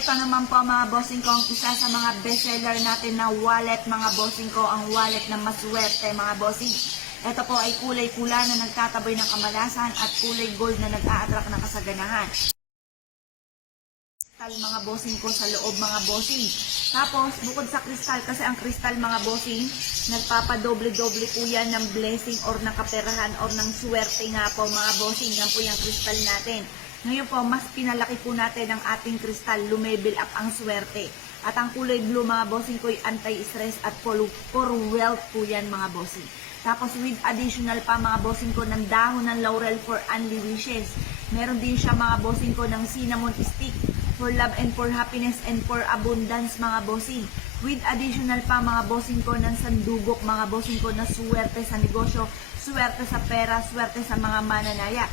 Ito naman po mga bossing ko, ang isa sa mga bestseller natin na wallet mga bossing ko, ang wallet na maswerte mga bossing. Ito po ay kulay pula na nagtataboy ng kamalasan at kulay gold na nag-a-attract ng kasaganahan. Kristal mga bossing ko sa loob mga bossing. Tapos bukod sa kristal, kasi ang kristal mga bossing, nagpapadoble-doble po yan ng blessing or ng kaperahan or ng swerte nga po mga bossing. Yan po yung kristal natin. Ngayon po, mas pinalaki po natin ang ating kristal, lumevel up ang swerte. At ang kulay blue mga bossing ko ay anti-stress at for wealth po yan mga bossing. Tapos with additional pa mga bossing ko ng dahon ng laurel for only wishes. Meron din siya mga bossing ko ng cinnamon stick for love and for happiness and for abundance mga bossing. With additional pa mga bossing ko ng sandugok mga bossing ko na swerte sa negosyo, swerte sa pera, swerte sa mga mananaya.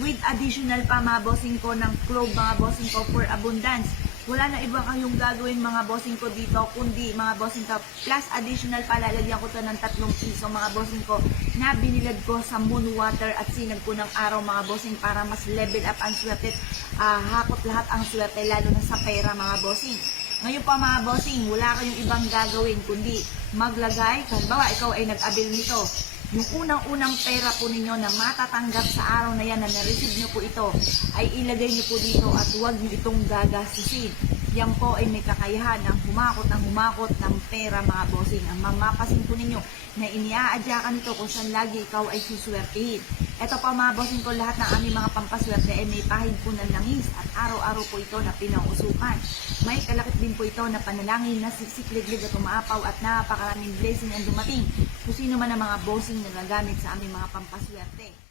With additional pa mga bossing ko ng clove mga bossing ko for abundance. Wala na iba kayong gagawin mga bossing ko dito, kundi mga bossing ko, plus additional pa, lalagyan ko to ng 3 piso mga bossing ko, na binilad ko sa moon water at sinag ko ng araw mga bossing para mas level up ang swerte, hakot lahat ang swerte, lalo na sa pera mga bossing. Ngayon pa mga bossing, wala kayong ibang gagawin, kundi maglagay, halimbawa ikaw ay nag-abil nito, yung unang-unang pera po ninyo na matatanggap sa araw na yan na na-receive nyo po ito, ay ilagay nyo po dito at huwag nyo itong gagastusin. Yan po ay may kakayahan ng humakot ng pera mga bossing. Ang mamapasin po ninyo na iniaadyakan ito kung saan lagi ikaw ay suswertihin. Ito pa mga bossing ko, lahat ng aming mga pampaswerte ay may pahid po ng langis at araw-araw po ito na pinauusukan. May kalakit din po ito na panalangin na sisikliglig at umaapaw at napakaraming blessing ang dumating kung sino man ang mga bossing na gagamit sa aming mga pampaswerte.